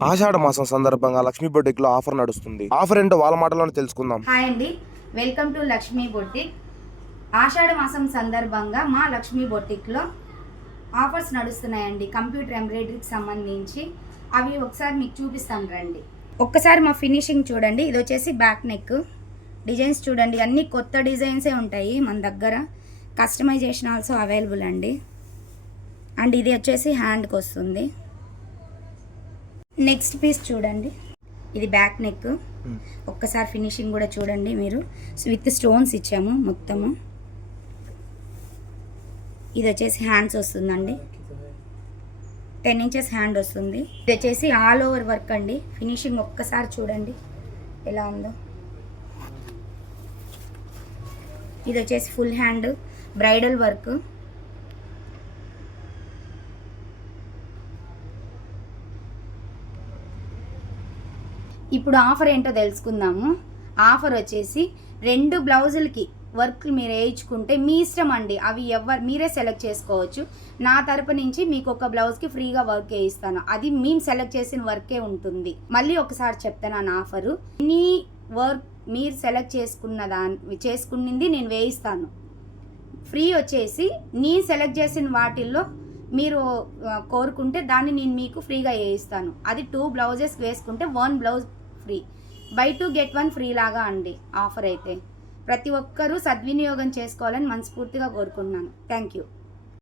ఆషాఢ మాసం సందర్భంగా లక్ష్మీ బొటిక్ లో ఆఫర్ నడుస్తుంది. ఆఫర్ ఏంటో వాళ్ళ మాటలోనే తెలుసుకుందాం. హాయ్ అండి, వెల్కమ్ టు లక్ష్మీ బొటిక్. ఆషాఢ మాసం సందర్భంగా మా లక్ష్మీ బొటిక్లో ఆఫర్స్ నడుస్తున్నాయండి. కంప్యూటర్ ఎంబ్రాయిడరీకి సంబంధించి అవి ఒకసారి మీకు చూపిస్తాను రండి. ఒక్కసారి మా ఫినిషింగ్ చూడండి. ఇది వచ్చేసి బ్యాక్ నెక్ డిజైన్స్ చూడండి, అన్ని కొత్త డిజైన్సే ఉంటాయి మన దగ్గర. కస్టమైజేషన్ ఆల్సో అవైలబుల్ అండి. అండ్ ఇది వచ్చేసి హ్యాండ్కి వస్తుంది. నెక్స్ట్ పీస్ చూడండి, ఇది బ్యాక్ నెక్. ఒక్కసారి ఫినిషింగ్ కూడా చూడండి మీరు. విత్ స్టోన్స్ ఇచ్చాము మొత్తము. ఇది వచ్చేసి హ్యాండ్స్ వస్తుందండి, 10 ఇంచెస్ హ్యాండ్ వస్తుంది. ఇది వచ్చేసి ఆల్ ఓవర్ వర్క్ అండి. ఫినిషింగ్ ఒక్కసారి చూడండి ఎలా ఉందో. ఇది వచ్చేసి ఫుల్ హ్యాండ్ బ్రైడల్ వర్క్. ఇప్పుడు ఆఫర్ ఏంటో తెలుసుకుందాము. ఆఫర్ వచ్చేసి 2 బ్లౌజులకి వర్క్ మీరు వేయించుకుంటే మీ ఇష్టం అండి. అవి మీరే సెలెక్ట్ చేసుకోవచ్చు. నా తరపు నుంచి మీకు ఒక బ్లౌజ్కి ఫ్రీగా వర్క్ వేయిస్తాను. అది మేము సెలెక్ట్ చేసిన వర్కే ఉంటుంది. మళ్ళీ ఒకసారి చెప్తాను ఆఫరు. ఎనీ వర్క్ మీరు సెలెక్ట్ చేసుకున్నది నేను వేయిస్తాను. ఫ్రీ వచ్చేసి నేను సెలెక్ట్ చేసిన వాటిల్లో మీరు కోరుకుంటే దాన్ని నేను మీకు ఫ్రీగా వేయిస్తాను. అది 2 బ్లౌజెస్ వేసుకుంటే 1 blouse free. By 2 get 1 free లాగా అండి ఆఫర్ అయితే. ప్రతి ఒక్కరూ సద్వినియోగం చేసుకోవాలని మనస్ఫూర్తిగా కోరుకుంటున్నాను. Thank you.